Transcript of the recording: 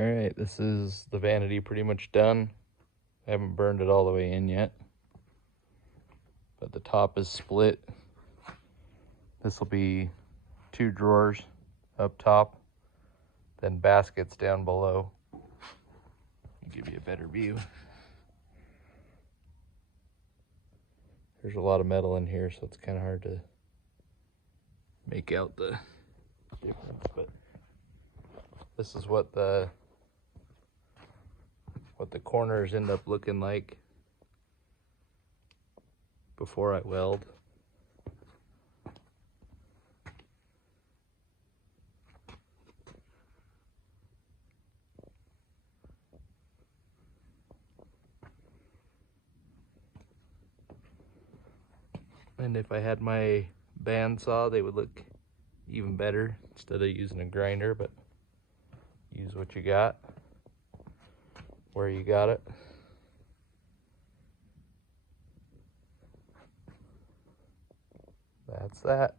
Alright, this is the vanity pretty much done. I haven't burned it all the way in yet, but the top is split. This will be 2 drawers up top, then baskets down below. I'll give you a better view. There's a lot of metal in here, so it's kind of hard to make out the difference, but this is what the corners end up looking like before I weld. And if I had my bandsaw, they would look even better instead of using a grinder, but use what you got, where you got it. That's that.